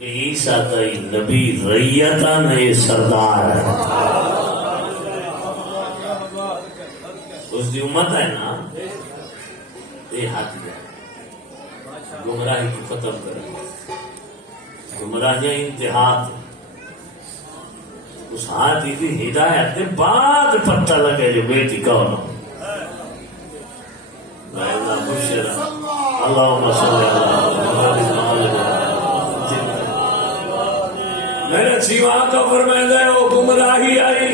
عیسیٰ تئی نبی ریتا نے سردار ہے. اس دی امت ہے نا یہ ہاتھ ہے گمراہی کو ختم کرے گمراہیاں انتہا اس ہاتھ کی ہدایت کے بعد پتہ لگے جو بیٹی کون ہو. اللہ مشرا اللہم صلی اللہ میرے سیوا کا فرمائے وہ گمراہی آئی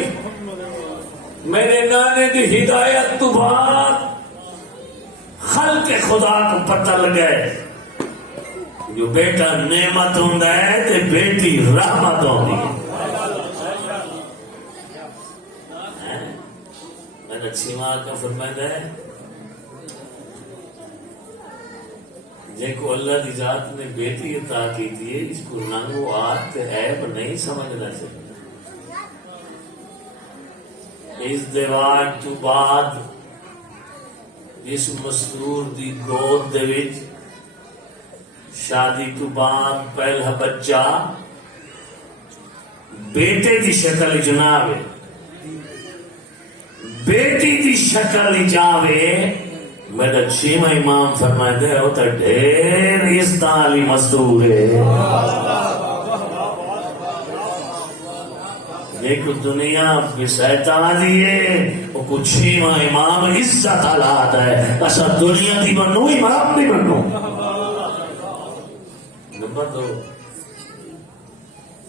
میرے نانے دی ہدایت تو بعد خلق خدا کو پتہ لگے جو بیٹا نعمت ہوندا ہے تے بیٹی رحمت ہوندی ہے. میرے سیوا کا فرمائے جن کو اللہ کی ذات نے بیٹی عطا کی تھی اس کو ننگو آت عیب نہیں سمجھنا چاہیے. ازدواج تو بعد اس مستور دی گود دے وچ شادی تو بعد پہلا بچہ بیٹے دی شکل جناب بیٹی دی شکل جاوے. میرا چھیما امام فرمائے دے وہ تو ڈھیر عزت والی مزدور ہے. دیکھو دنیا بسیتا والی ہے وہ کچھ چھیما امام عزت حالات ہے. اچھا دنیا دی بنو امام دی بنو. نمبر 2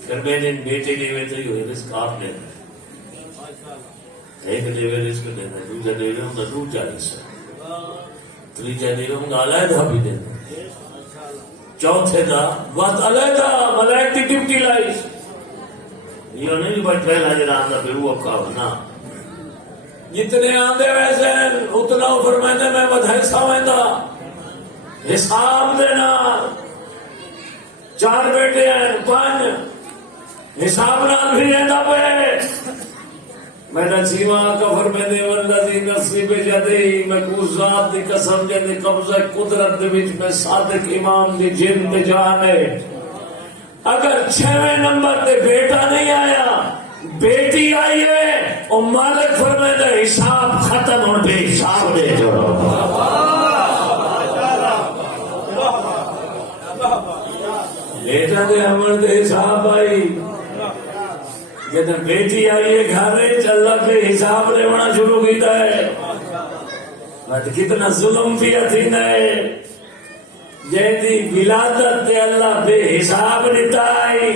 پھر میں نے بیٹے لیے تو یہ رزق آپ نے ایک لیے رزق دینا دوسرا لے رہا ہوں تو 40 تیجا دے رہا ہوں علیحدہ بھی دینا چوتھے دا وقت علیحدہ ملائک کی ڈیوٹی لائیس یہ نہیں بھائی پہلا جرا آندہ پہ وہ کا ہونا جتنے آندے ویسے اتنا فرمائندے میں بدھائی سامندہ حساب دینا 4 بیٹے ہیں 5 حساب نہ بھی رہتا پہ میرا جیوا کفر میں دے والذی نفسی بجدی میں کو ذات دی قسم دے قبضہ قدرت دے وچ میں صادق امام دی جن تے جان ہے. اگر 6ویں نمبر تے بیٹا نہیں آیا بیٹی آئی ہے اور مالک فرمائے دے حساب ختم اور بے حساب دے جو بیٹا دے ہمر دے حساب آئی جب بیٹی آئی ہے گھر اللہ پہ حساب لینا شروع کیتا ہے کتنا ظلم بھی اتھین ہے جیدی ولادت تے اللہ پہ حساب لیتا ہے.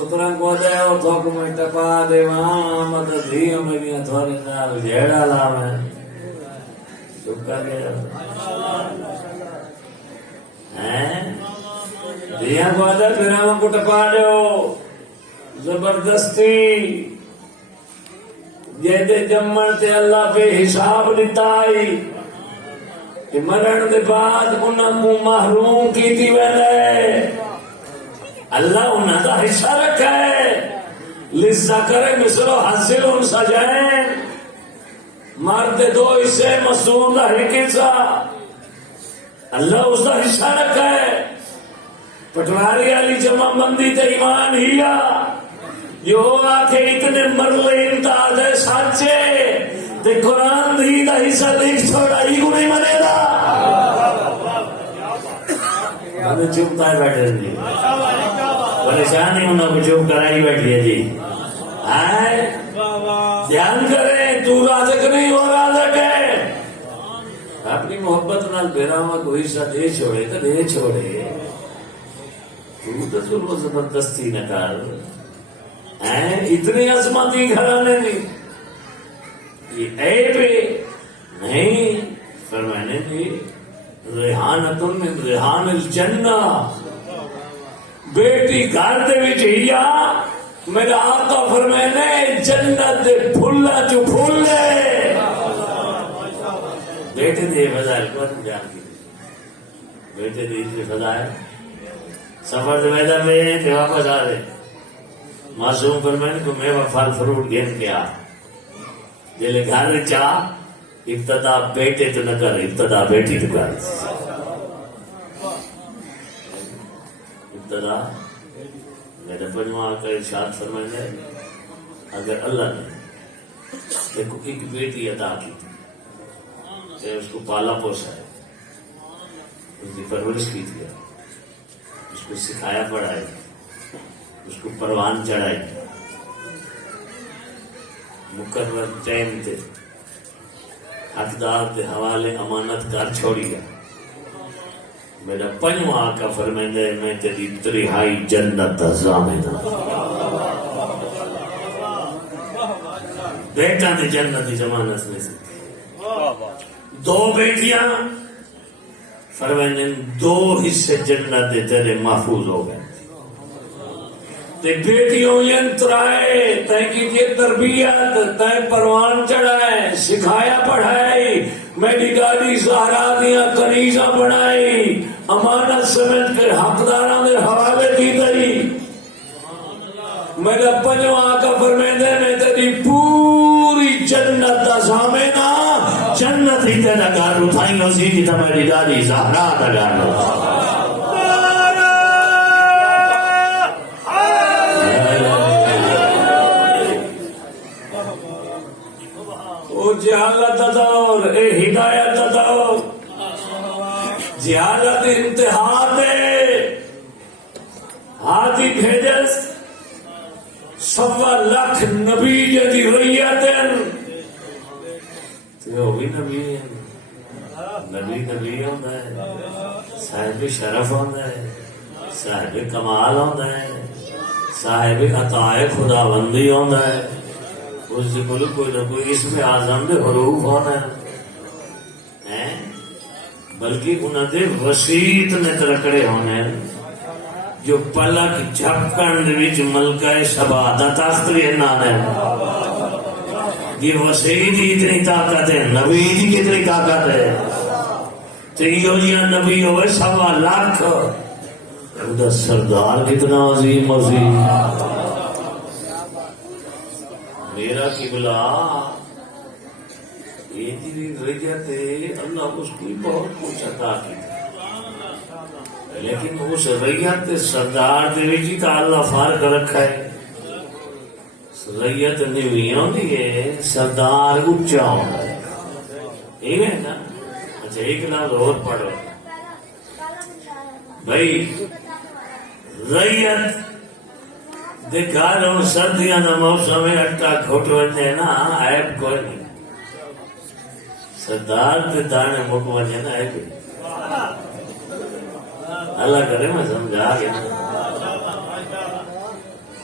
اتنا کو دے وہ تھوک میں ٹپا دے وہاں مدد دھیوں میں بھی اتھوڑی نال جیڑا لام ہے چپ کر گیا دیا کو آدھا پھر ہم کو ٹپا دو زبردستی جیدے جمن تے اللہ پہ حساب لیتا آئی کہ مرن دے بعد انہوں کو محروم کی تھی ویلے اللہ انہوں دا حصہ رکھا ہے لِلذَّكَرِ مِثْلُ حَظِّ الْأُنثَيَيْنِ مرد 2 حصے مصدور دا ایک حصہ اللہ اس دا حصہ رکھا ہے. پٹواری علی جمع بندی تے ایمان ہیا جو آکے اتنے مرلے امتاز ہے سانچے تے قرآن دی دا حصہ دیکھ چھوڑا ہی کو نہیں منے دا ہمیں چپتا ہے بیٹھے جی پریشانی انہوں کو چپ کرائی بیٹھی ہے جی آئے دھیان کریں تو رازق نہیں ہو رازق ہے. اپنی محبت نال بیراما کو حصہ دے چھوڑے تو دے چھوڑے تو ظلم و زبردستی نہ کر اتنی عظمتی گھرانے نہیں یہ عیب نہیں فرمانے دی ریحانۃ من ریحان الجنہ بیٹی گھر دے وچ ہیا میرا آقا فرمانے جنت دے پھلا جو پھولے بیٹے دے فضائل کو جان کی بیٹے دے فضائل سفر سے میدہ میں تھے واپس آ رہے معصوم فرمائن کو میں پھل فروٹ گھن گیا جلے گھر چاہ ابتدا بیٹے تو نہ کر ابتدا بیٹی تو کر ابتدا میرے پنجواں کا ارشاد فرمائے اگر اللہ نے دیکھو ایک بیٹی عطا کی تھی کہ اس کو پالا پوسا ہے، اس کی پرورش کی تھی، اس کو سکھایا پڑھایا، اس کو پروان چڑھائی، مقرر ٹائم تے حقدار کے حوالے امانت کر چھوڑی گیا، میرا پنجواں آقا فرمائندہ ہے میں تیری ترہائی جنت دا ضامن ہاں۔ بیٹا دی جنت دی ضمانت میں سے دو بیٹیاں فرمائندہ دو حصے جنت دے تیرے محفوظ ہو گئے، تے بیٹیوں ینترائے تائیں کی تربیت تائیں پروان چڑھائے، سکھایا پڑھائی، میری ڈاڈی زہرا دیا کنیزاں بنائی، امانت سمیت کے حقداراں دے حوالے کی گئی، میرا پنجواں آقا فرمیندے میں تیری پوری جنت دا ضامن ہاں، جنت ہی تیرا گھر اٹھائیں اسی کی تا میری ڈاڈی زہرا دا گھر جہالت دور اے ہدایت دور، جہالت انتہا دے ہاتھی بھیجس 1.25 لاکھ نبی جدی ریت وہ بھی نبی ہے، نبی ہوتا ہے، صاحب شرف ہوتا ہے، صاحب کمال ہوتا ہے، صاحب عطائے خداوندی ہوتا ہے، اس سے کوئی نہ کوئی اسم اعظم دے حروف ہونا ہے، بلکہ انہوں نے وسیط نے ترکڑے ہونے جو پلک جھپکن وچ ملکہ شبادہ تخت بھی نانے یہ وسیط کی اتنی طاقت ہے، نبی کی کتنی طاقت ہے، تیو جی نبی ہوئے 1.25 لاکھ، خدا سردار کتنا عظیم عظیم میرا قبلہ یہ رجت اللہ اس کو بہت کچھ عطا کی، لیکن اس ریت سردار دے وچ تا اللہ فرق رکھا ہے، ریت نیوی ہوندی ہے، سردار اونچا ہوندا ہے، ٹھیک ہے نا؟ اچھا ایک لفظ اور پڑھو بھائی، ریت دے گھر ہوں سردیاں دا موسم ہے، اٹا گھٹ وجے نا عیب کوئی نہیں، سردار دے دانے مک وجے نا عیب اللہ کرے میں سمجھا گیا۔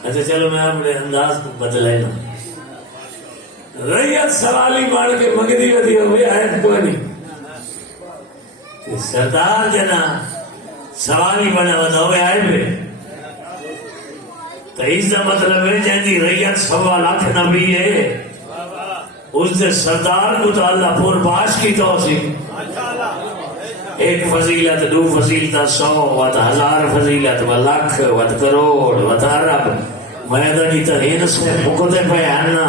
اچھا چلو میں اپنے انداز کو بدلے نا، ریت سوالی مار کے مگدی ودی ہوئے عیب کوئی نہیں، سردار جنا سوالی بنا ودا ہوئے عیب ہے، تو اس کا مطلب ہے جہاں ریت 1.25 لاکھ نبی ہے، اس دے سردار کو تو اللہ پور باش کی توسیع، ایک فضیلت، دو فضیلت، 100 وت 1000 فضیلت، و لاکھ وت کروڑ وت ارب، میدہ کی تہین سے مقدے پہ آنا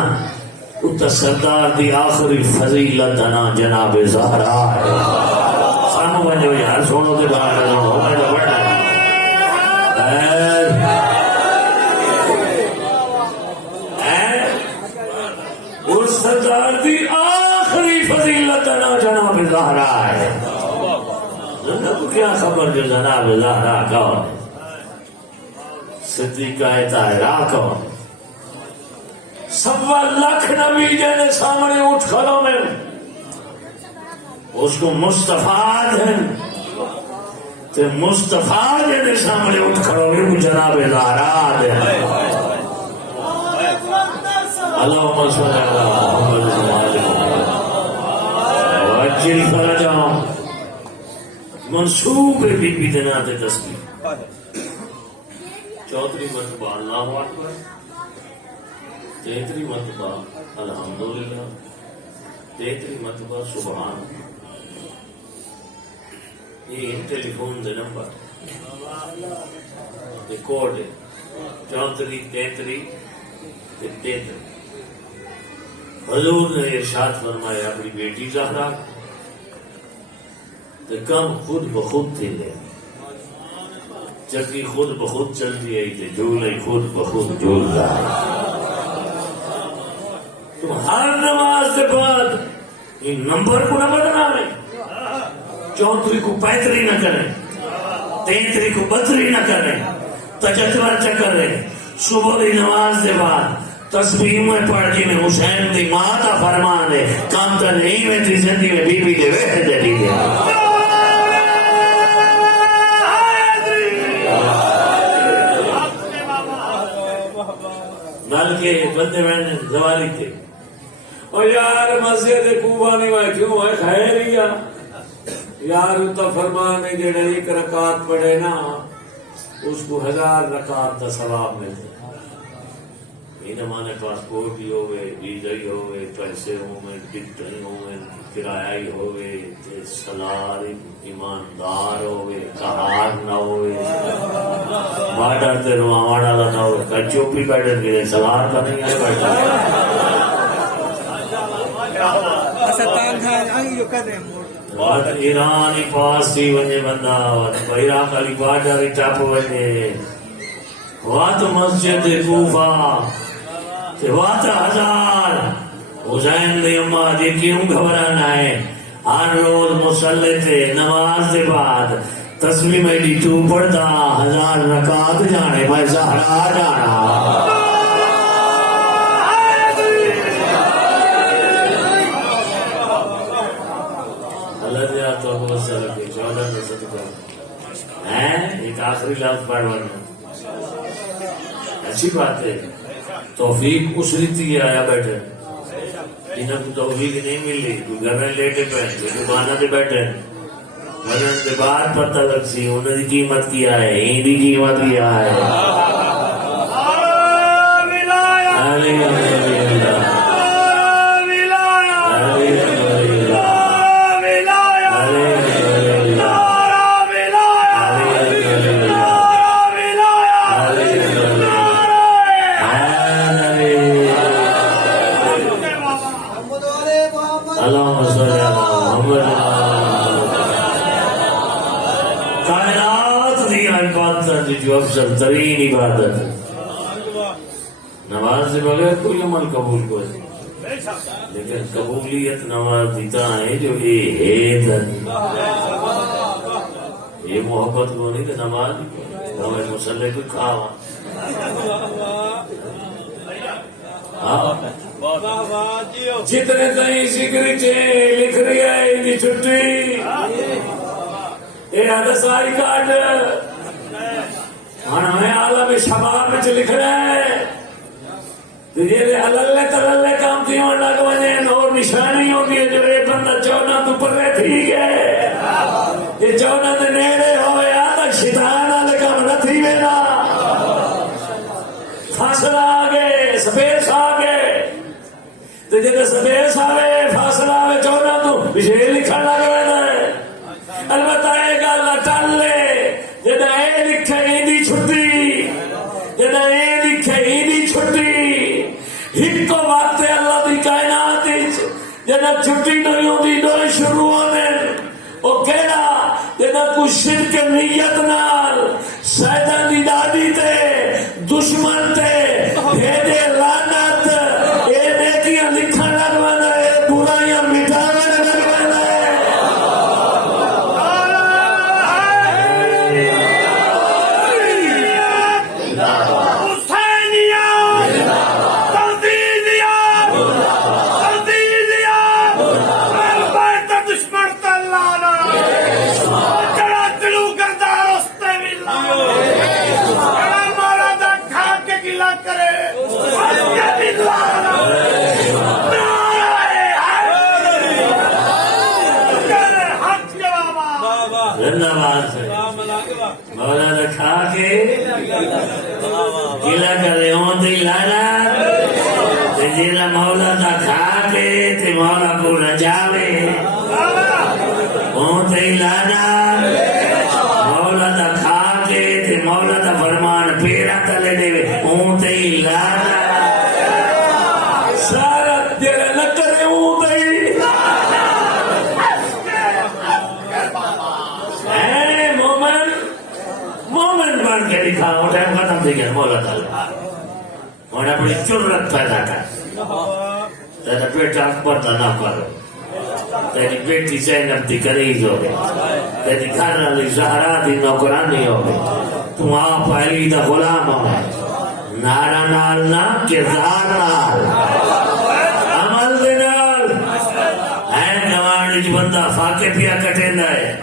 اتہ سردار دی آخری فضیلت انا جناب زہرا ہے، سامو بنجو یار سونو دے باہر ہو میں تو بڑھنا اس سردار دی آخری فضیلت انا جناب زہرا ہے، کیا خبر جو جناب زہرا کون، صدیقہ طاہرہ کون، 1.25 لاکھ نبی جنے سامنے اٹھ کھڑو میں اس کو مصطفیٰ ہیں، تے مصطفیٰ جنے سامنے اٹھ کھڑو میں وہ جناب زہرا ہیں، اللہم صلی اللہ محمد وعجل فرجہم، منصوب بی بی دنا دے تسبیح، 34 مرتبہ اللہ اکبر، 33 مرتبہ الحمدللہ، 33 مرتبہ سبحان، یہ ٹیلی فون دے نمبر دے کوڈ ہے 34 33 33۔ حضور نے ارشاد فرمایا اپنی بیٹی زہرا کم خود بخود تھی لے، چکی خود بخود چلتی ہے کہ جھولے خود بخود جھول رہا ہے. تم ہر نماز کے بعد ان نمبر کو نہ بدنا رہے, 34 کو 35 نہ کریں, 33 کو 32 نہ کریں, 75 چکر رہے. صبح کی نماز کے بعد تسبیح میں پڑھ جی میں حسین دی ماں کا فرمان ہے, کام تو نہیں میں تھی زندگی میں بی بی دے ویسے دے دی گیا. نال کے بندے میں زوالی تھے اور یار مسجد کوبا نہیں ہوئے کیوں ہے خیر ہی یار تو فرمان ہے جڑے ایک رکعت پڑھے نا اس کو 1000 رکعت کا ثواب ملتا. یہ مانے پاسپورٹ ہی ہوئے, ویزا ہی ہوئے, پیسے ہوئے, ٹکٹ ہی ہوئے, کرایہ ہی ہوئے, سلار ایماندار ہوئے, کہار نہ ہوئے, بارڈر تے رواڑا نہ ہوئے, کچوپی بیٹھے گئے سلار کا نہیں ہے بیٹھا. بات ایران ہی پاس ہی وجے بندہ عراق علی بارڈر ہی ٹپ وجے وات مسجد کوفہ وات 1000 حسین دی اماں دی کیوں گھبرانا ہے. ہر روز مصلی تے نماز کے بعد تسبیح میری تو پڑھتا 1000 رکعت جانے میں زہرا جانا. ایک آخری لفظ پڑھوانا اچھی بات ہے. توفیق اس ریتی آیا بیٹھے جنہوں کو توفیق نہیں ملی, کوئی گھر میں لیٹے پہ کوئی دکانہ پہ بیٹھے مرن کے بعد پتہ لگ سی انہوں نے قیمت کیا ہے, ہندی قیمت کیا ہے. جو افضل ترین عبادت نماز سے بغیر کوئی عمل قبول کو ہے, لیکن قبولیت نماز دیتا ہے جو یہ ہے. یہ محبت کو نہیں کہ نماز ہمیں مسلح کو کھاوا. جتنے کہیں ذکر لکھ رہی ہے ان کی چھٹی یہ حدث ساری کاٹ ہمیں عالم شباب میں لکھ رہے ہیں یہ اللہ تللے کام کی ہونے لگ بنے اور نشانی ہوتی ہے جو ایک بندہ چونا تو پر رہتی ہے یہ چونا دے نیڑے ہوئے آدھا شیطان آلے کام نہ تھی میرا فاصلہ آگے سپیس آگے تو جب سپیس آگے فاصلہ آگے چونا تو بشیر لکھن لگ بنے البتہ ایک اللہ تللے جب اے لکھے ایدی چھٹی جب اے لکھے ایدی چھٹی ہی تو وقت اللہ دی کائنات جب چھٹی نہیں ہوتی دو شروع ہونے وہ کہنا جب کچھ شرک نیت نال سیدان دی دادی تے دشمن تے بھیدے لعنت اے نیکیاں لکھن لگوانا اے برائیاں مٹانا لگوانا مولانا کھا کے گلا کرے ہوں دی لانا جینا مولانا کھا کے تے مولا کو نہ جاوے ہوں دی لانا مولانا کھا کے تے مولانا فرمان پیرا تلے دے ہوں دی لانا سارا دل نہ کرے ہوں دی مومن بن کے دکھا. وہ ٹائم ختم تھی گیا. مولا تعالیٰ اور اپنی جرت پیدا کر. تیرا بیٹا اکبر کا نہ کرو, تیری بیٹی زینب دی قریض ہو گئی, تیری گھر والی زہرا دی نوکرانی ہو گئی, تم آپ علی دا غلام ہو گئے. نارا نال نہ کردار نال عمل دے نال ہے. نوانی جو بندہ فاقے پیا کٹیندا ہے,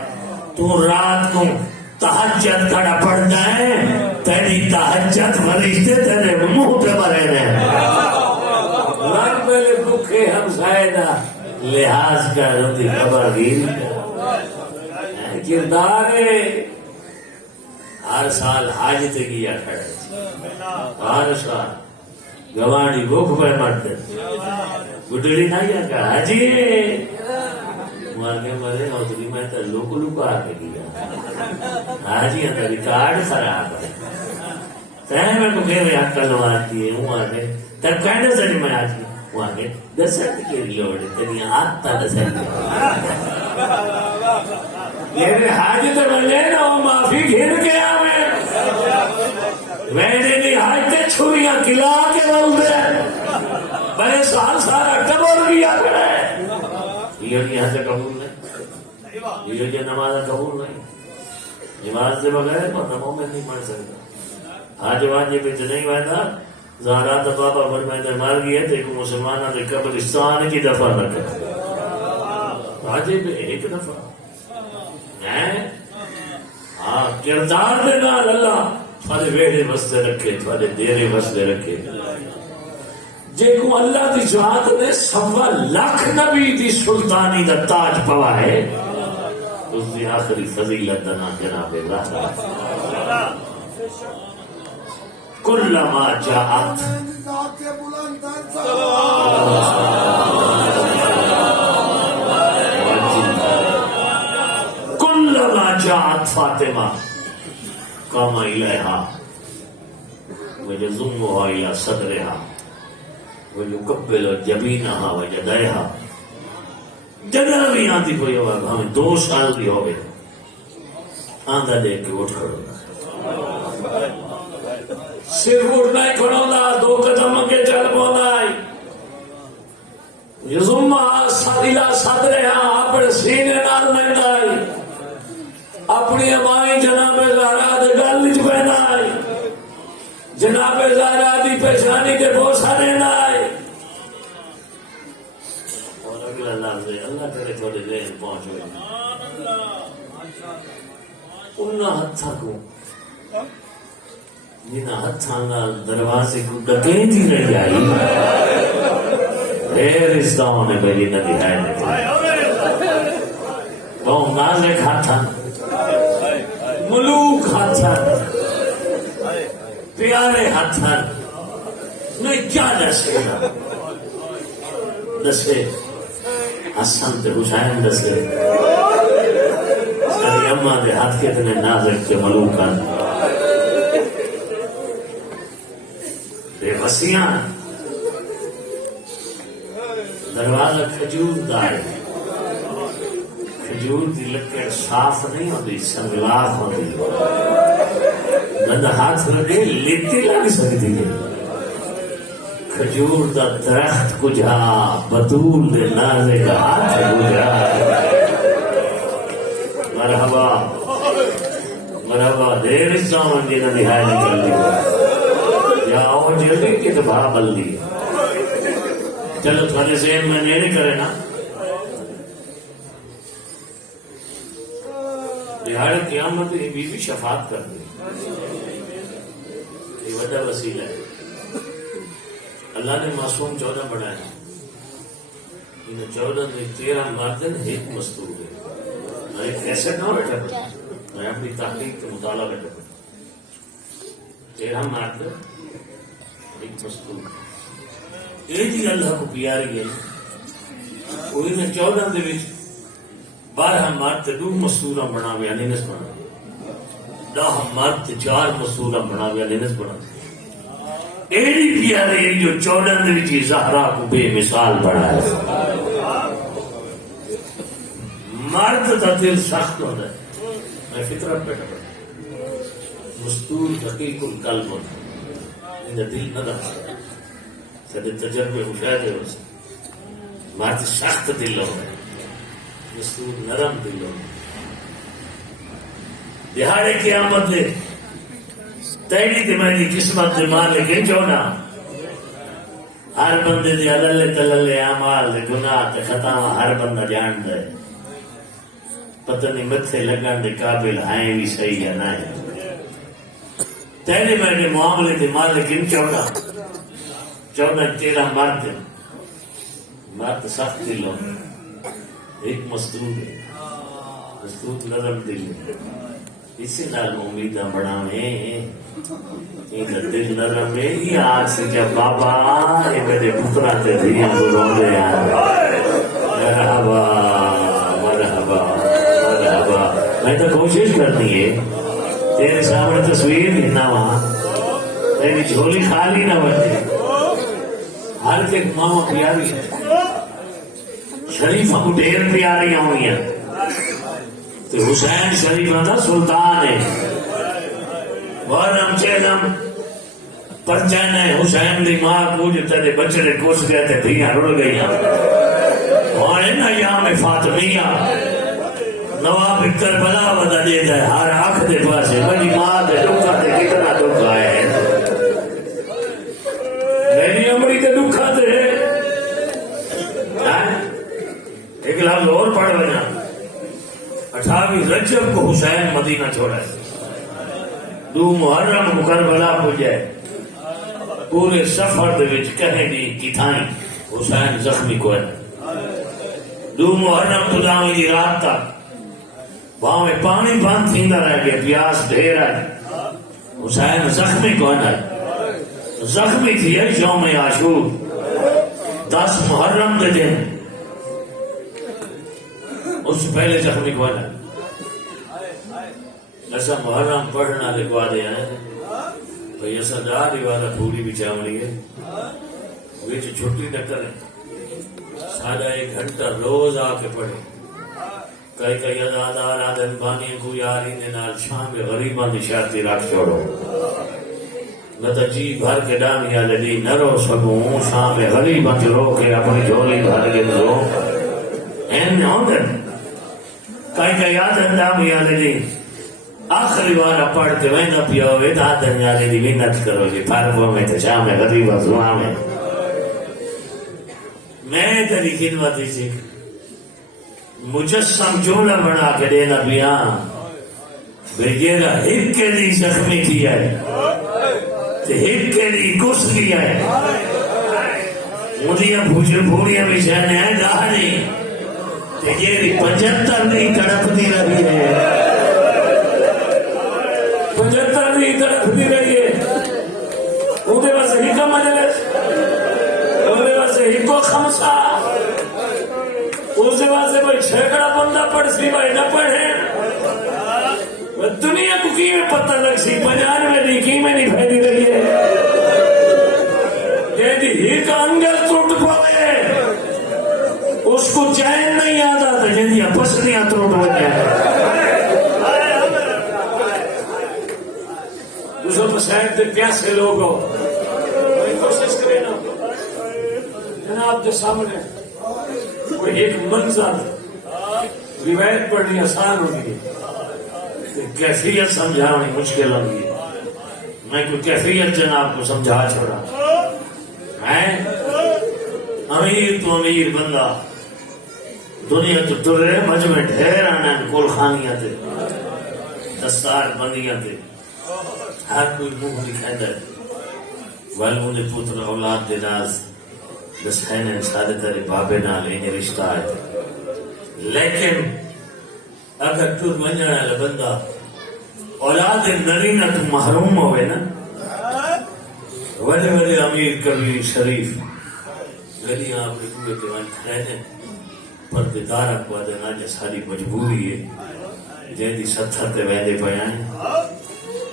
تو رات کو تہجد کھڑا پڑھتا ہے, تیری تہجد فرشتے تیرے منہ پہ مرے نے. رات پہلے بھوکے ہم زائدہ لحاظ کا روتی خبر گیر کردار ہے. ہر سال حاج تے کیا کھڑے, ہر سال گوانی بھوک پہ مرتے. گڈڑی نہ کیا کہ حاجی مار کے مرے ہوتری میں تو لوک لوک آ کے گیا. حاجی اندر ریکارڈ خراب ہے. تین میں تو کہہ رہے عقل آتی ہے وہ آگے تب کہنے سے میں آج وہ آگے دسٹ کے لوڑ تیری آتا دسٹ یہ حاجی تو بلے نا وہ معافی گھر کے آوے میں نے نہیں حاج تے چھوڑیاں کلا کے بول دے بڑے سال سارا ٹبر گیا کرے. یہ یہاں سے قبول نہیں, یہ جو نماز قبول نہیں. نماز سے بغیر نموں میں نہیں پڑھ سکتا. آج واجب بھی نہیں وعدہ زہرا تو بابا فرمائے مار گیا تو مسلمانوں نے قبرستان کی دفعہ رکھا. واجب ایک دفعہ ہاں کردار دے نال اللہ تھوڑے ویڑے وستے رکھے, تھوڑے دیرے وستے رکھے. جے کو اللہ دی ذات نے 1.25 نبی دی سلطانی دا تاج پوا ہے, اس دی آخری فضیلت دنا جناب زہرا. کلما جاءت کلما جاءت فاطمہ قام الیہا ویضمها الی صدرها ویقبل جبینها ویدیها. جگہ بھی آتی کوئی ہوگا ہمیں 2 سال بھی ہو گئے آندھا دیکھ کے اٹھ کھڑو صرف اٹھنا ہی کھڑونا 2 قدم کے چل پونا یضمها الی صدرها اپنے سینے نال مہندائی اپنی امائی جناب زہرا دے گل وچ پہنائی جناب زہرا دی پیشانی کے بوسا دینا ہے. اور اگلا لفظ اللہ کرے تھوڑے ذہن پہنچ گئے. انہاں ہتھاں کو جنہاں ہتھاں نال دروازے کو ڈکیتی نہیں آئی رشتہوں نے بھائی نہ دکھائے نہیں بہت نازک ہاتھاں ملوک ہاتھاں پیارے ہاتھاں میں کیا دسے دسے حسن تے حسین دسے ساری اماں دے ہاتھ کتنے نازک کے ملوکاں بے بسیاں دروازہ کھجور دار کھجور دی لکڑ صاف نہیں ہوتی سنگلاف ہوتی بندہ ہاتھ رکھے لیتی لگ سکتی ہے. کھجور دا درخت کجھا بطول دے نازے کا ہاتھ کجھا. مرحبا مرحبا دیر اسلام جنہ نہائی نکل دی یا آؤ جلدی کی تو بھا بلدی. چلو تھوڑے ذہن میں نہیں کرے نا بہار قیامت یہ بھی شفاعت کر دی. یہ وجہ وسیلہ ہے. اللہ نے معصوم 14 بنایا, ان 14 میں 13 مردن ایک مستور ہے. میں ایک کیسٹ نہ بیٹھا پڑا, میں اپنی تحقیق کے مطالعہ بیٹھا پڑا. 13 مرد ایک مستور ایک ہی اللہ کو پیاری ہے. کوئی نے 14 دے وچ 12 مرد 2 مستور بنا ویا نہیں نس بنا, 10 مرد 4 مستور بنا ویا نہیں نس بنا. ایڈی پیاری ہے جو 14 دے وچ زہرا کو بے مثال بڑا ہے. مرد دا دل سخت ہوتا ہے. میں فطرت پہ مستور حقیق القلب ان دل نہ رہا سارے تجربے مشاہدے ہو مرد سخت دل ہو مستور نرم دل ہو دہاڑے قیامت دے تیری تے میری قسمت دے مالک ہے جو نا ہر بندے دے اللہ تللے اعمال دے گناہ تے خطا ہر بندہ جان دے پتہ نہیں متھے لگن دے قابل ہیں بھی صحیح ہے نہ ہے تیرے میرے معاملے دے مالک ان چونا تیرا مرد سخت دل ہو ایک مستور ہے مستور نرم دل ہے اسی نال امیداں بڑھاویں دل نرم ہے یہ آج سے جب بابا یہ میرے پترا تے دھیاں کو روندے ہیں مرحبا مرحبا مرحبا میں تو کوشش کرنی ہے تیرے سامنے تصویر دینا وہاں تیری جھولی خالی نہ بچے ہر ایک ماما پیاری ہے شریفہ کو ڈھیر پیاریاں ہوئی ہیں تو حسین شریفہ دا سلطان ہے ورنم چیدم پرچین ہے حسین دی ماں کو جو تیرے بچڑے کوس گئے تھے دھیاں رڑ گئی وہاں نا ایام فاطمیہ نواب کربلا ودا دیتا ہے ہر آنکھ دے پاسے میری ماں دے دکھا دے کتنا دکھ آئے ہیں میری عمری دے دکھا دے ایک لفظ اور پڑھ بنا 28 رجب کو حسین مدینہ چھوڑا ہے 2 محرم کربلا پہنچے پورے سفر دے وچ کہیں دی کتھائیں حسین زخمی کو ہے 2 محرم خداویں دی رات تک وہاں میں پانی بند تھیندا رہ گیا پیاس ڈھیر ہے حسین زخمی کو ہے زخمی تھی ہے یوم عاشور 10 محرم دے دن اس سے پہلے زخمی کو ہے ایسا محرم پڑھنا لکھوا دے ہیں بھئی ایسا جا دیوالا پوری بچاؤں لیے ویچ چھٹی نہ کریں 1.5 گھنٹہ روز آ کے پڑھیں کئی ادادار آدم بانی کو یاری نے نال شام غریبان دی شارتی رکھ چھوڑو میں تو جی بھر کے ڈانگیا لدی نہ رو سکوں شام غریبان دی رو کے اپنی جھولی بھر کے رو این ہوندر کئی آدم ڈانگیا لدی آخری بارہ پڑھ کے میں نہ پیا ہوئے تو آدم یا لدی منت کرو جی پھرکوں میں تو شام غریبان زوان میں میں تیری خدمت اسی مجسم جملہ بنا کے دینا بیان بگیرہ ہک کے لی زخمی کیا ہے تو ہک کے لی گس کیا ہے مجھے بھوڑیاں بھی شہنے ہیں دہانی تو یہ 75 نہیں تڑپ دی رہی ہے 75 نہیں تڑپ دی رہی ہے اندھے واسے ہکا مجلس اندھے واسے ہکو خمسہ اسے واسے بھائی 6 بندہ پڑھ سی بھائی نہ پڑھے دنیا کو کی میں پتہ لگ سی 95 نہیں کی میں نہیں پھیلی رہی ہے کہتی ہی کا انگل ٹوٹ پائے اس کو چین نہیں آتا تھا جنیا پسلیاں ٹوٹ پائے دوسرے مسائل دے پیاسے لوگ ہو کوشش کرے نا جناب کے سامنے کوئی ایک منظر روایت پڑھنی آسان ہوگی کیفیت سمجھانی مشکل ہوگی میں کوئی کیفیت جناب کو سمجھا چھوڑا میں امیر تو امیر بندہ دنیا تو ترے مجمع ڈھیر آنا کول خانیاں تے دستار بندیاں تے ہر کوئی منہ دکھائے ہے والوں نے پتر اولاد دے ناز دسخینے سارے تیرے بابے نال انہیں رشتہ ہے لیکن اگر تو منجنا ہے بندہ اولاد نرینہ تو محروم ہوئے نا ولی ولی امیر کبیر شریف ولی آپ رکھوئے دیوان کھڑے ہیں پردیدار اکوا دینا جا ساری مجبوری ہے جن دی ستھر تے ویدے پیائیں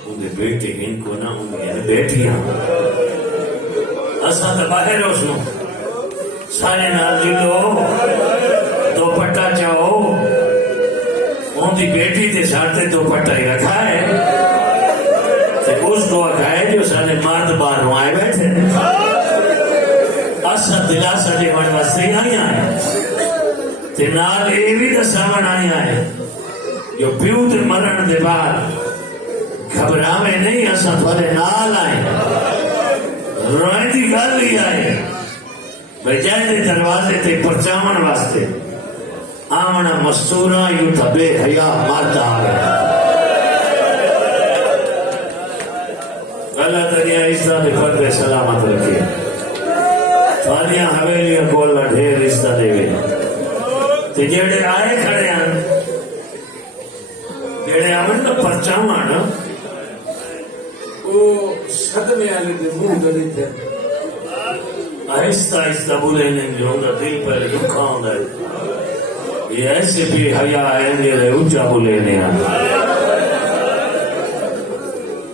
انہیں بیٹے ان کو نا انہیں بیٹیاں اسا تا باہر ہو سنو سارے نازل ہو دو پٹا چاہو ان کی بیٹی تے سارتے دو پٹا ہی رکھا ہے اس کو کہے جو سارے مرد باہروں آئے بیٹھے اصل دلاسا دے بڑے واسطے آئی آئے تے نال اے بھی دساون آئی آئے جو پیو تے مرن دے بعد گھبراوے نہیں اسا تھوڑے نال آئے روئیں دی گل ہی آئے بجائے دے دروازے تے پرچاون واسطے آمنا مستورا یوں تھا بے حیا مرد آگے اللہ تنیا عزت فرد سلامت رکھے تھانیاں حویلیاں کولا ڈھیر عزت دے گئے تے جیڑے آئے کھڑے ہیں جیڑے آمن کا پرچاون وہ صدمے آلے دے منہ دلی تھے آہستہ آہستہ بولے نہیں جو ان کا دل پہلے دکھا ہوتا ہے یہ ایسے بھی حیا آئیں گے اونچا بولے نہیں آتا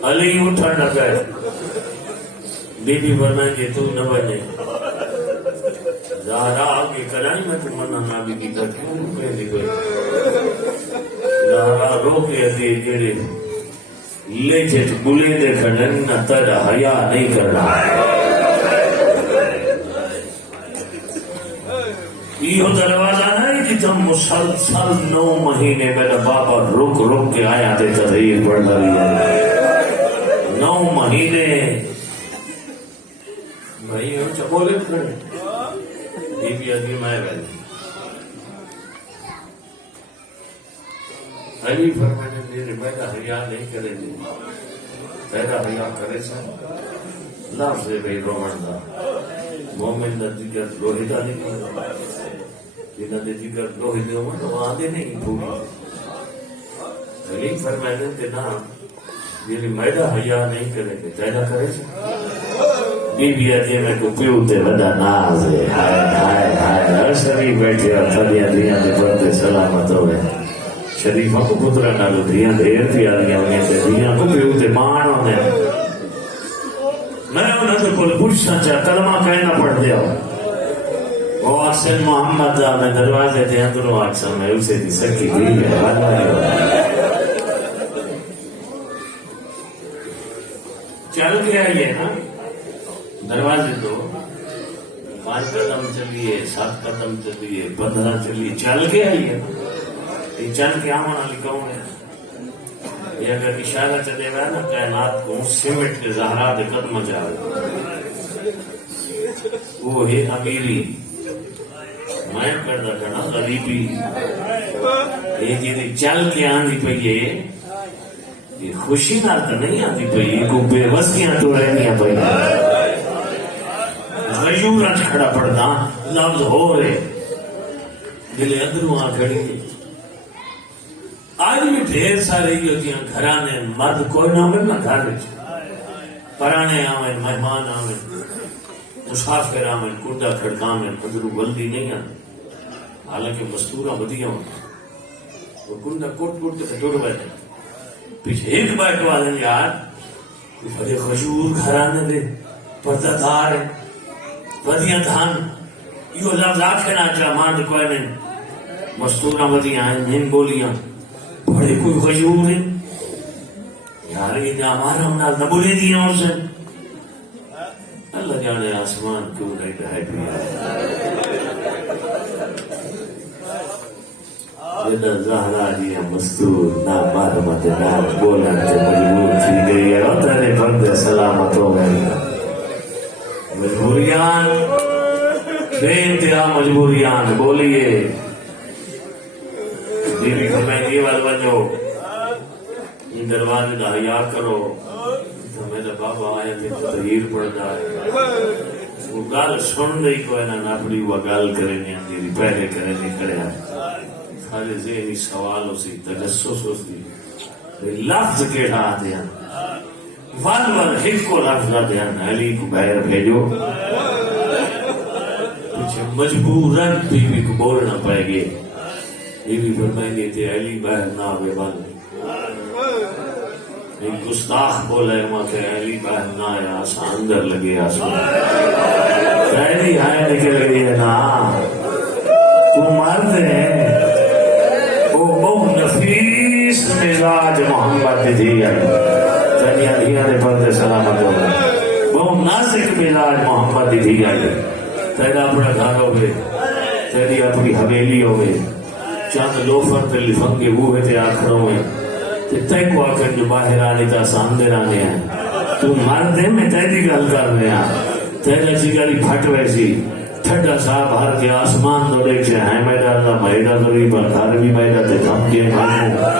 علی اٹھا نہ کہے بی بی بنا کہ تو نہ بنے زہرا آگے کرائی میں تو منع نہ بھی کی کر کیوں پہلی کوئی زہرا رو کے ادھے جڑے لے جت بولے دے کھڑن نہ تیرا حیا نہیں کر رہا ہے یہ دروازہ نہیں جتنا مسلسل 9 مہینے میرا بابا رک رک کے آیا تھے تحریر پڑھ رہی ہے 9 مہینے بھائی ہم چپولے کھڑے یہ بھی آدمی میں گئے علی فرمانے میرے بیٹا حیا نہیں کرے گی پیدا حیا کرے سا لفظ بھائی رومن دا مومن دا ذکر لوہی دا نہیں کرے جنہ دے ذکر لوہی دے ہوئے تو آدھے نہیں پھوڑی علی فرمانے کے نام میری میدا حیا نہیں کرے گی پیدا کرے سا بی بی آدھی میں کو پیوتے بدا ناز ہے ہائے ہائے ہائے ہر شریف بیٹھے اور تھلیاں دیاں دے پردے سلامت ہوئے شریفہ کو پترہ نالو دیاں دیر تھی آدھیاں انہیں سے دیاں کو پیوتے مان ہونے میں انہوں نے کل پوچھنا چاہ کلمہ کہنا پڑھ دیا وہ آسن محمد دا میں دروازے دے اندروں آکسا میں اسے دی سکی دی ہے چل گیا یہ نا دروازے دو 5 قدم چلیے 7 قدم چلیے 15 چلیے چل گیا یہ چل کے آمن علی کون ہے یہ اگر اشارہ چلے گا نا کائنات کو سمٹ کے زہرا دے قدم جائے وہ ہے امیری میں کردہ کرنا غریبی یہ جیدی چل کے آندھی پہ یہ خوشی نہ تو نہیں آتی پہ یہ کو بے وسیاں تو رہنیاں پہ غیورت کھڑا پڑنا لفظ ہو رہے دلے اندروں آ کھڑی تھی آج بھی ڈھیر سارے یہ ہوتی ہیں گھرانے مرد کوئی نہ ہوئے نہ گھر بچ پرانے آویں مہمان آویں مسافر آویں کنڈا کھڑکاویں اندروں بلدی نہیں آتی حالانکہ مستورہ بدیاں ہوتا وہ کنڈا کوٹ کوٹ کے ٹوٹ بیٹھے پیچھے ایک بیٹھ والے یار بڑے خشور گھرانے دے پردہ دار ہے بدیاں دھان یہ لفظ آکھے نہ چاہ ماند کوئی نہیں مستورہ بدیاں ہیں نہیں بولیاں بڑے کوئی خشور ہیں یار یہ ہمارا ہم نہ بولے دیا اسے اللہ جانے آسمان کیوں نہیں ڈھائے پیا جنہ زہرا جی مستور نہ معلومت نہ بولن سے مجبور تھی گئی ہے اور تیرے بندے سلامت ہو گئی مجبوریان بے انتہا مجبوریان بولیے بی بی کمینی والوانجو یہ دروازے دا حیا کرو تو میرا بابا آیا تھے تحریر پڑھ جائے وہ گال سن رہی کوئی نہ ناپڑی وہ گال کرے نہیں آتی پہلے کرے نہیں کرے آئے خالی ذہنی سوال ہو سی تجسس ہو سی لفظ کے ڈھا دیا ون ہٹ کو لفظ دیا علی کو باہر بھیجو کچھ مجبوراً بی بی کو بولنا پائے گے یہ بھی فرمائیں گے تھے علی باہر نہ ہوئے بند ایک گستاخ بولا ہے وہاں کہ علی باہر نہ آیا آسا اندر لگے آسا علی آئے نکل گئی ہے نا تو مرد ہے وہ بہت نفیس مزاج محمد دی ہے تنیا دیا نے آج محمد دی تھی گئی تیرا اپنا گھر ہوگے تیری اپنی حویلی ہوگے چند لوفر تے لفنگے وہ تے آخروں میں تے کو آخر جو باہر آنی تا سامنے آنے ہیں تو مر دے میں تیری گل کرنے ہیں تیرا جگری پھٹ ویسی ٹھڈا صاحب ہر کے آسمان تو دیکھ سے ہیں میڈا اللہ میڈا غریب گھر بھی میڈا تے تھم کے مانو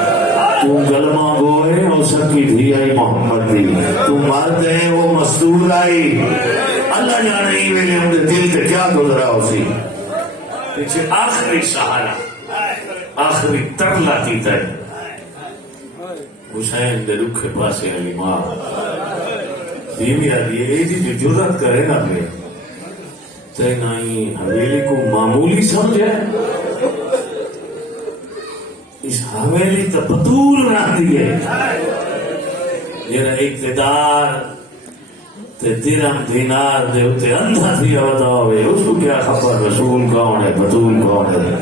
تو کلمہ گوئے اور سب کی دھی آئی محمد دی تو مر دے وہ مستور آئی اللہ جانے ہی میرے ہم دل تے کیا گزرا اسی پیچھے آخری سہارا آخری ترلا کی تر حسین دے رکھے پاسے علی ماں بیوی آدھی ہے جی جو جرت کرے نا پھر تے نائی حویلی کو معمولی سمجھے اس حویلی تو بطول نہ دیئے یہ اقتدار تے درہم دینار دے ہوتے اندھا تھی ہوتا ہوئے اس کو کیا خبر رسول کون ہے بطول کون ہے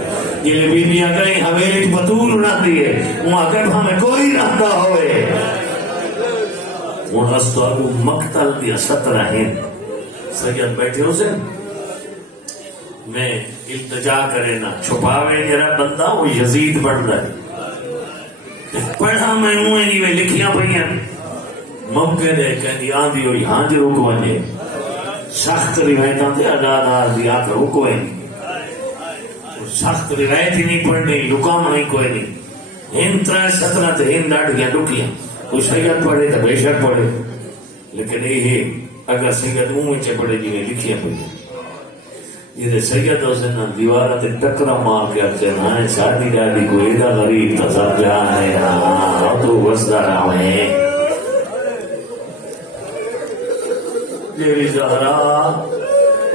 یہ بیویاں کہیں حویلی تو بطول نہ دیئے وہاں کہ ہمیں کوئی رہتا ہوئے وہ رستو مقتل دیا 17 ہیں سید بیٹھے ہو سے میں التجا کرے نا چھپاوے جرا بندہ وہ یزید بڑھ رہا ہے پڑھا میں ہوئے نہیں میں لکھیاں پڑھیاں موقع دے کہنی آندھی ہوئی ہاں جو رکو انجے سخت روایتاں تھے ادادار دیا کر رکو نہیں سخت روایت ہی نہیں پڑھنی لکام نہیں کوئی نہیں ہند 17 تے ہند ڈاٹ گیا ڈکیاں کوئی سید پڑھے تو بے شک پڑھے لیکن یہ اگر سید اونچے پڑھے جی میں لکھیاں پڑھیں یہ سید حسین دیوارہ تے ٹکرا مار کے اچھے نائیں شادی ڈاڈی کو ایڈا غریب تصر جا ہے تو وسدہ رہا ہے یہ زہرا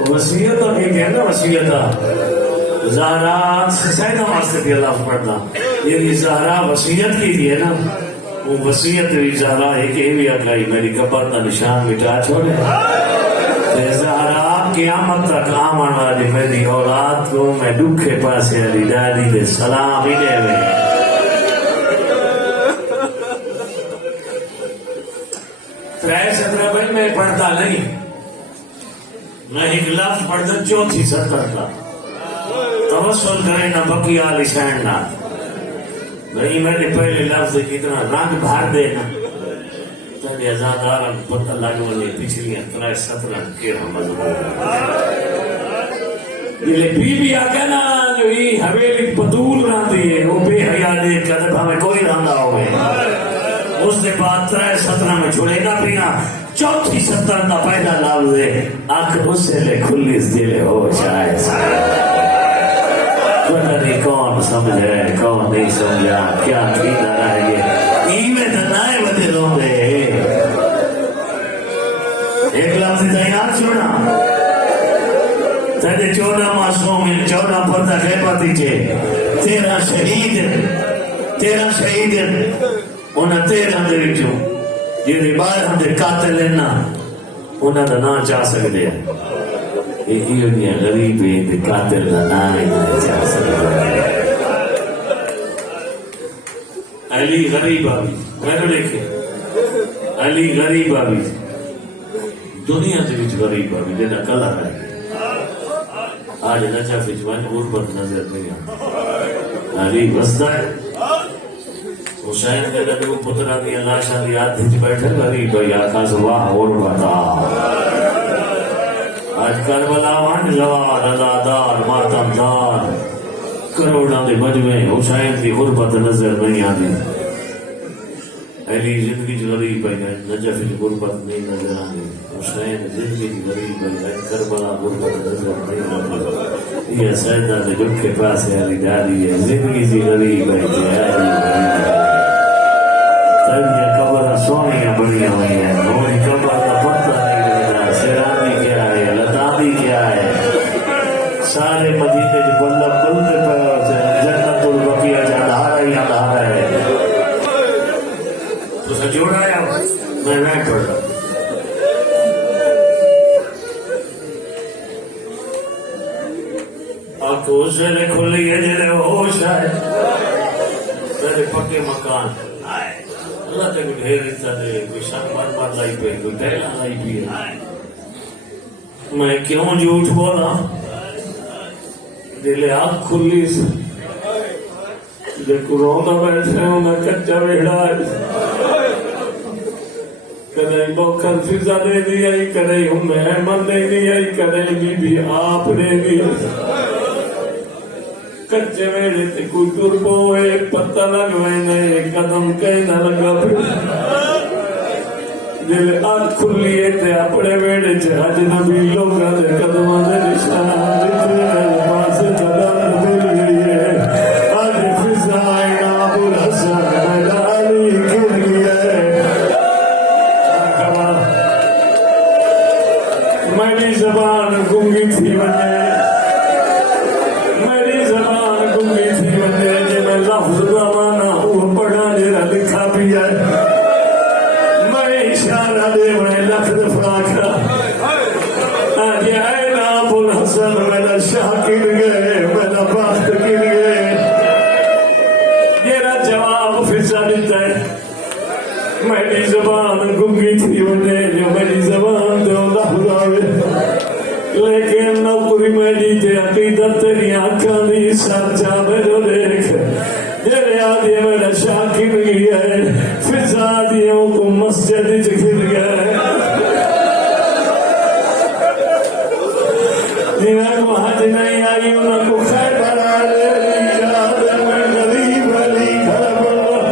وسیعت ابھی کہنا وسیعت زہرا سیدہ واسطے بھی اللہ پڑھنا یہ زہرا وسیعت کی دی ہے نا وہ وسیعت بھی زہرا ہے کہ بھی اکلائی میری قبر کا نشان مٹا چھوڑے زہرا قیامت تک آمن والی میری اولاد کو میں دکھے پاسے علی ڈاڈی دے سلام ہی دے میں ترائے 17 بھائی میں پڑھتا نہیں میں ایک لفظ پڑھتا 4 70 کا توسل کرے نہ بقی آل شہن نہ نہیں میں نے پہلے لفظ کتنا رنگ بھار دے نا تاکہ ازادارا پتہ لگ والے پچھلی 17 کے مضمون یہ بی آگے نا جو ہی حویلی بطول نہ دیئے وہ بے حیاء دے قدر ہمیں کوئی رہنگا ہوئے اس کے بعد 17 میں چھوڑے گا پینا 4 70 کا پہلا لفظ ہے آنکھ اس سے لے کھلی دل ہو شاید پتہ نہیں کون سمجھے کون نہیں سمجھا کیا کینا رہ گئے ایمیں دنائے بدے لوں گے ایک لفظ تیار چھوڑا تیرے 14 معصوم 14 پردہ خیبہ دیجھے تیرا شہید انہاں تیرا دے وچوں جیدے بار ہم دے قاتل لینا انہاں دا نا چاہ سکتے ہیں ایک ہی دنیا غریب ہے دے قاتل دا نا ہی چاہ سکتے ہیں علی غریب آبی میں نے دیکھے علی غریب آبی دنیا دے وچ غریب آبی جیدہ کلر ہے آج نجف اجوان غربت نظر نہیں آتا علی بستا ہے حسین کے لڈو پترہ کی اللہ شاہ یاد بھیج بیٹھے غریب بھائی آقا زواہ غربتا آج کربلا وانڈ لوار ازادار ماتمدار کروڑا دے مجمع حسین کی غربت نظر نہیں آتی علی زندگی جو غریب ہے نجف کی غربت نہیں نظر آتی حسین زندگی کی غریب ہے کربلا غربت نظر نہیں آتی یہ سیدہ دے جب کے پاس ہے علی ڈالی ہے زندگی کی غریب ہے تب یہ قبر سونیاں بڑیاں ہوئی ہیں نوری قبر کا پتہ نہیں لگا سیرانی کیا ہے لطانی کیا ہے سارے مدینے جو بلد بلد پہ جنت البقیہ جاندھارا ہی اندھارا ہے تو سے جوڑا ہے میں نہیں پڑھا آپ کو اسے لے کھلی ہے جنہیں ہوش ہے میرے پکے مکان اللہ تے کوئی ڈھیر رشتہ دے کوئی شک مر لائی پہ کوئی ٹہلا لائی پہ میں کیوں جھوٹ بولا؟ دل آنکھ کھلی سے دیکھو رونا بیٹھے ہوں میں کچا ویڑا کدے بوکھل فضا دے دی آئی کدے ہوں محمد دے دی آئی کدے بھی آپ دے دی کچے ویڑے تے کوئی تربو ایک پتہ لگوائنے ایک قدم کہنا لگا پھر دل آنکھ کھلی ہے تے اپنے ویڑے چ اجنبی لوگاں دے قدماں دے نشان جتنے میرے پاس قدم دل گئی ہے اج فضائے ابو الحسن علی گر گئی ہے میری زبان گنگی تھی میری زبان گنگی تھی جی میں لفظ گوانا وہ پڑھا جرا لکھا بھی ہے اشارہ دے میں لفظ فراکھا آج آئے نا ابو الحسن میرا شاہ گر گئے میرا بخت گر گئے میرا جواب فضا دیتا ہے میری زبان گنگی تھی ونے جو میری زبان دے لفظ آوے لیکن نوکری میری تے عقیدت تیری آنکھاں دی سر جا میرے دیکھ جیرے آدھی میرا شاہ گر گیا ہے فضا دیوں کو مسجد گر گیا ہے جنہیں کو حج نہیں آئی انہوں کو خیبر آلے یاد میں غریب علی خیبر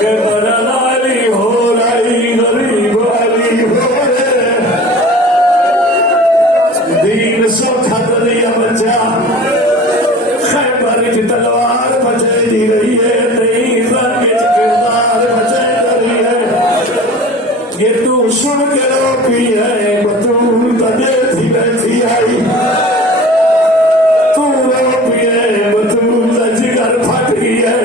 خیبر علی ہو رہی غریب علی ہو رہے دین سو خطریا بچا خیبر کی تلوار بچے دی رہی ہے نہیں زنگ کردار بچے دی رہی ہے یہ تو سن کے رو پی ہے بطول تجے تھی بیٹھی آئی تو رو پی ہے بطول تجگر پھٹ گئی ہے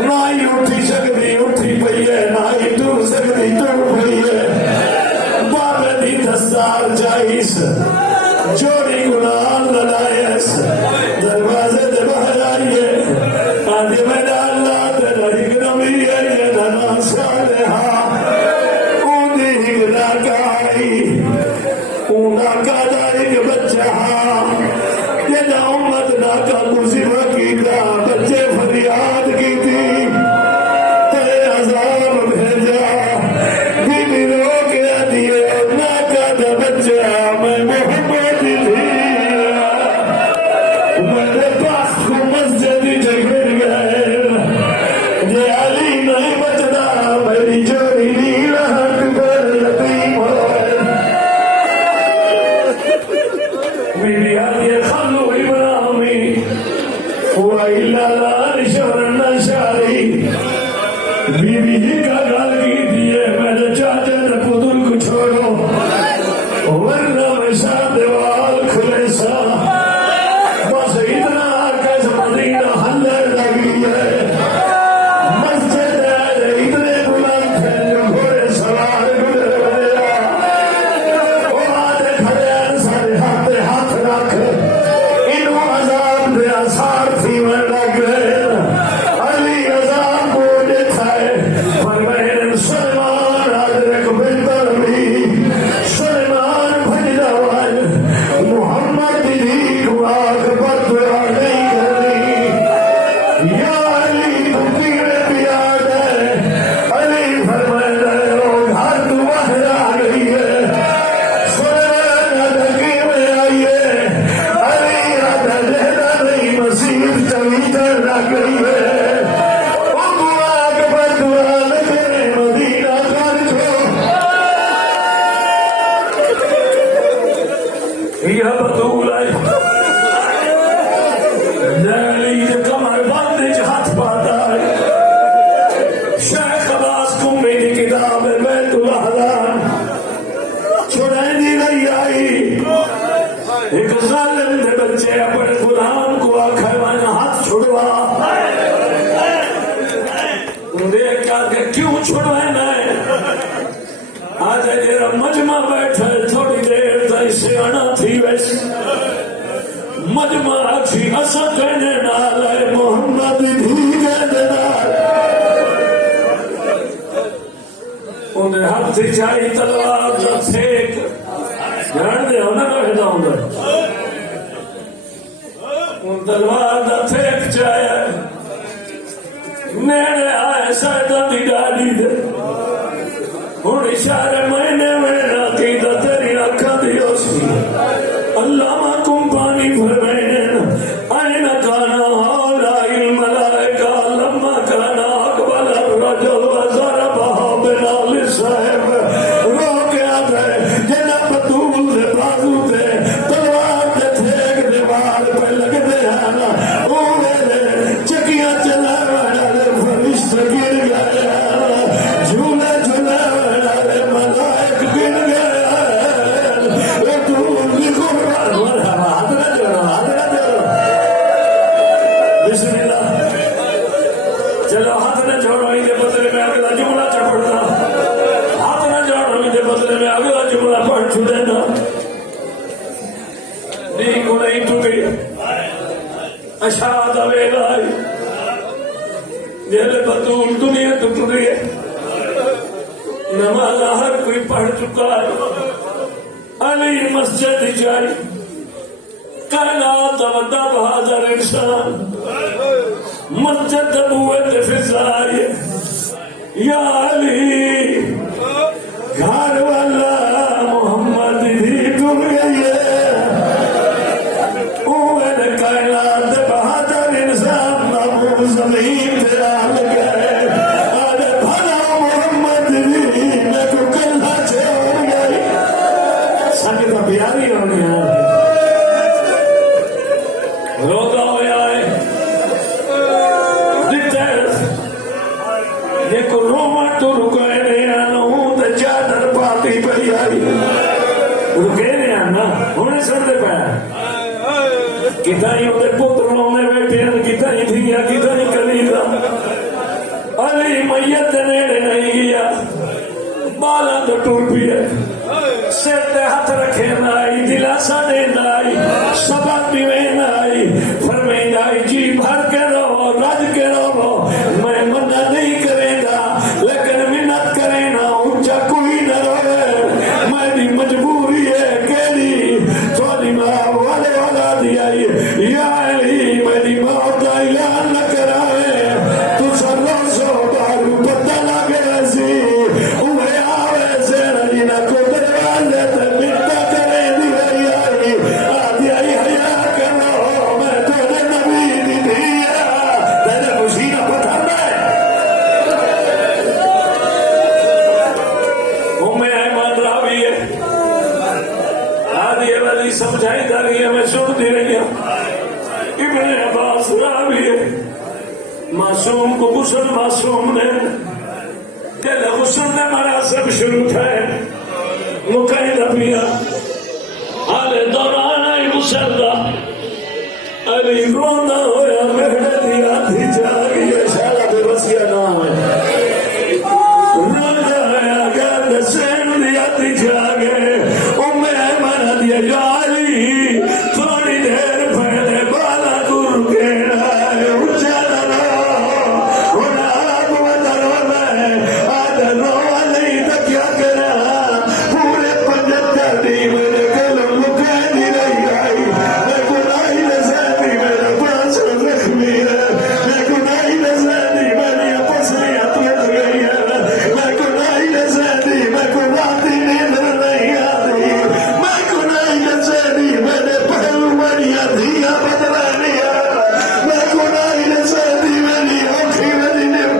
نہ ہی اٹھی سکتی اٹھی پئی ہے نہ ہی ٹور سکتی ٹور پئی ہے بابے دی دستار جائیس جوڑی گناہ لڑائیس دروازے دے باہر آئیے آدھے میرا اللہ تیرا ایک نبی ہے یہ دنا صالحہ اونی ہگنا کائی اونا کا دا ایک بچہ یہ نا امت نا کا مصیبہ کی دا بچے فریاد کی تھی تیرے عذاب بھیجا بی بی رو کے دیئے نا کا دا بچہ میں محمد تھی میرے پاس کو مسجد جگر گئے یہ علی نہیں بچنا میری جوڑی نہیں رہت پر یتیم ہوئے میری آدھی خلو ابراہمی وَإِلَّا لَا نِشَرَنَّ شَارِي بی بی جی کا گل کی دیئے میرے چاچے نے پدر کو چھوڑو ورنہ میں شاہ دیوال کھلے سا بس اتنا کس مدینہ ہلے لگی ہے مسجد ہے اتنے بلند تھے جو گھوڑے سوار گزر گیا وہ آدھے کھڑے ہیں سارے ہاتھ رکھ انہوں عذاب دے آثار تھی میں لگ گئے علی عذاب کو دیکھا ہے پر میں سلمان حضرت کو بہتر بھی سلمان بھجدہ وائل محمد دی دعاک پر دعا نہیں کرنی یا علی تیرے بیاد ہے علی فرمائے رہے ہو گھر تو باہر آ گئی ہے سلمان حضرکی میں آئیے علی حضر لہدہ نہیں مسیح چوی در لگ گئی ہے ان دعاک پر دعا لکھے مدینہ خرچ ہو یا بطول آئی جیلی کمر بندج ہاتھ پاتا ہے شیخ عباس کمی کی کتاب بیت الاحزان چھوڑیں دی نہیں آئی ایک ظالم دے بچے اپنے غلام کو آکھے میں ہاتھ چھوڑوا دیکھ کر کے کیوں چھوڑوائنا ہے آج جیرا مجمع بیٹھے تھوڑی دیر تا اسے آنا تھی ویسے مجمع اکھی اسا کہنے نال ہے محمد بھی کہنے نال انہیں ہاتھ چاہی تلوار کا پھینک جان دے ہونا کا ہداؤں گا ان تلوار کا پھینک چاہیا نیڑے آئے سائدہ دی ڈالی دے ہن اشارے مہینے میں راتی دا تیری آنکھاں دی اوسی علامہ کم پانی فرمائنے آئین کانا ہاؤلائی الملائکہ لما کانا اقبل الرجل وضربہ بنال صاحب رو کے آدھے جنہ بطول دے بازو دے تلوار دے تھیک دے بار پہ لگ دے آنا اوہ دے چکیاں چلا رہا دے فرشت گر گیا جھولے جھولے رہا ملائک گر گیا چلو ہاتھ نہ چھوڑو ان بدلے میں اگلا جملہ چپڑنا ہاتھ نہ چھوڑو ان بدلے میں اگلا جملہ پڑھ چھوڑنا نہیں کو نہیں تو گئی اشاد ویلائی جیلے بطول دنیا تو ٹوٹی ہے نماز ہر کوئی پڑھ چکا ہے علی مسجد جاری کائنات ودا بہادر انسان مسجد نبوت فضائی یا علی گھر والا محمد بھی ڈر گئی ہے اوہ کائنات بہادر انسان نبو زمین پہ آل گئے آدھے بھلا محمد بھی نکو کلہ چھوڑ گئی سنگی کا پیاری ہونے آئے روگا ہویا ہے دیکھ روما تو رکائے نہیں آنا ہوں تو چادر پاتی پہی آئی رکے نہیں آنا ہونے سردے پہ کتائی ہوتے پتروں میں بیٹھے ہیں کتائی دھیا کتائی کلیدہ علی میت نیڑے نہیں گیا بالا تو ٹور بھی ہے سر تے ہاتھ رکھے نائی دلاسا دے نائی سبب بھی میں نائی فرمائیں نائی جی بھر کے رہو رج کے رہو میں منع نہیں کرے گا لیکن منت کرے نا اونچا کوئی نہ رہے میں بھی مجبوری ہے کہنی تھوڑی ماں والے والا دیا یا علی میری موت کا اعلان نہ کرائے تو سر سو دارو پتہ لگے ایسی انہیں آوے سے رجینہ کو دروالے تے مٹا کرے دی رہی آئی آدھی آئی حیاء کرو میں تیرے نبی دی دیا تیرے خوشینہ پتھر ہے امیں ایمان راوی ہے آدھی والی سمجھائی جا رہی ہے میں سن دی رہی ہوں ابن عباس راوی ہے معصوم کو غسل معصوم نے کہ غسل نے مراسم شروع تھے مقید اپنیا حال دوران آئی غسل دا علی رونا ہویا مہڑے دیا تھی جاگی اشارہ بے بسیہ نام ہے رونا ہویا گرد سین دیا تھی جاگے ایمان دیا یا علی تھوڑی دیر پہلے بالا گر کے رائے اچھا درو ہونا آپ ودرو میں آدھر روہ نہیں تو کیا کرا پورے پنجتر دی میرے گلوں لکے دی رہی آئی میں گناہی نزدی میرا پاس رکھمی ہے میں گناہی نزدی میری پسلی اپیت گئی ہے میں گناہی نزدی میں گناہی نیندر نہیں آتی میں گناہی نزدی میرے پہلو مریا دیا بدلانی ہے میں گناہی نزدی میری اوکھی میری نیو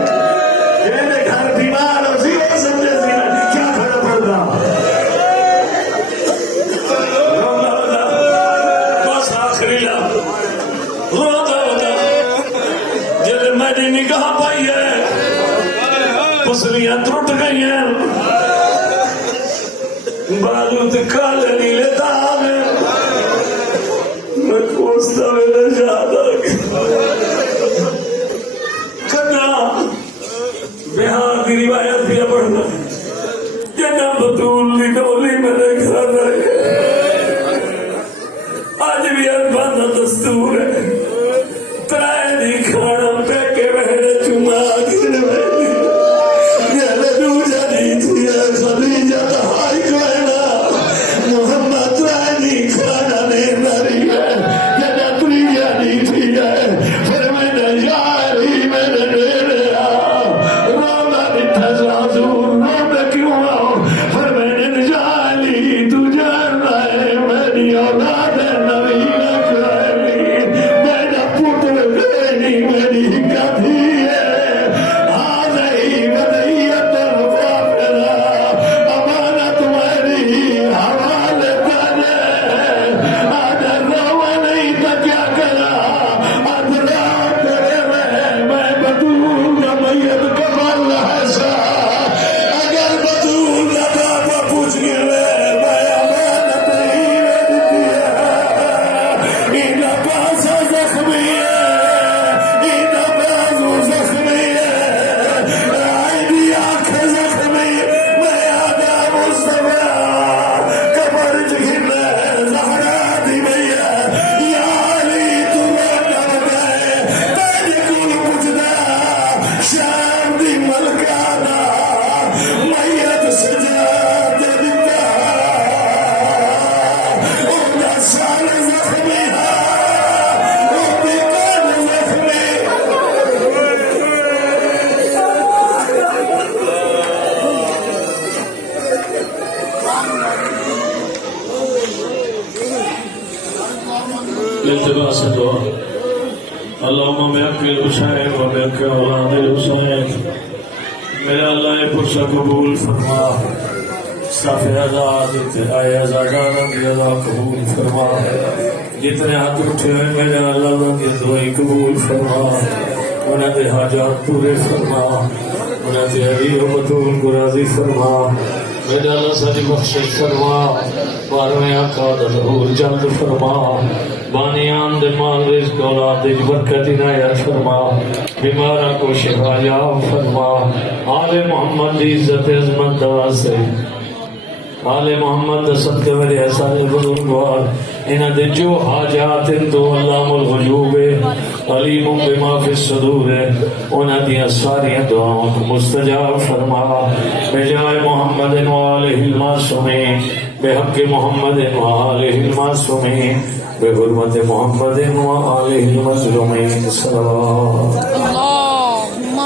میرے گھر بیمار ہو سی وہ سمجھے سی کیا کھڑا پڑتا رونا ہوتا بس آخری لا رونا ہوتا جب میری نگاہ پائی ہے پسلیاں ٹوٹ گئی ہیں بالو کالے نیلے داغ میں کوستا میرے جادا کھنا بہار کی روایت بھی پڑھنا جنہ بطول دی ڈولی میرے گھر رہے آج بھی اربانہ دستور ہے ترائے دی کھانا پہ کے بہرے چما گھر میں دی جلے دو جانی تھی التباس دعا اللہم بحق الحسین و بحق اولاد الحسین میرا اللہ پرسہ قبول فرما صاف آزاد آئے آزادان کی ادا قبول فرما جتنے ہاتھ اٹھے ہوئے میرے اللہ کی دعائی قبول فرما انہیں دے حاجات پورے فرما انہیں دے علی و بطول کو راضی فرما میرے اللہ ساری بخشش فرما بارہویں آقا دا ظہور جلد فرما بانیان دے مال رزق اولاد دی برکت عنایت فرما بیمارہ کو شفا یاب فرما آل محمد دی عزت عظمت دوا سے آل محمد دا صدقہ میرے احسان بزرگوار انہاں دے جو حاجات ان تو علام الغیوب علیم بما فی الصدور انہاں دیاں ساری دعاؤں کو مستجاب فرما بجائے محمد وآلہ المعصومین بحق محمد وآلہ المعصومین بحرمت محمد وآلہ المظلومین صلوات اللهم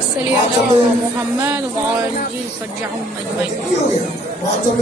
صل على محمد وعلى آله وصحبه أجمعين.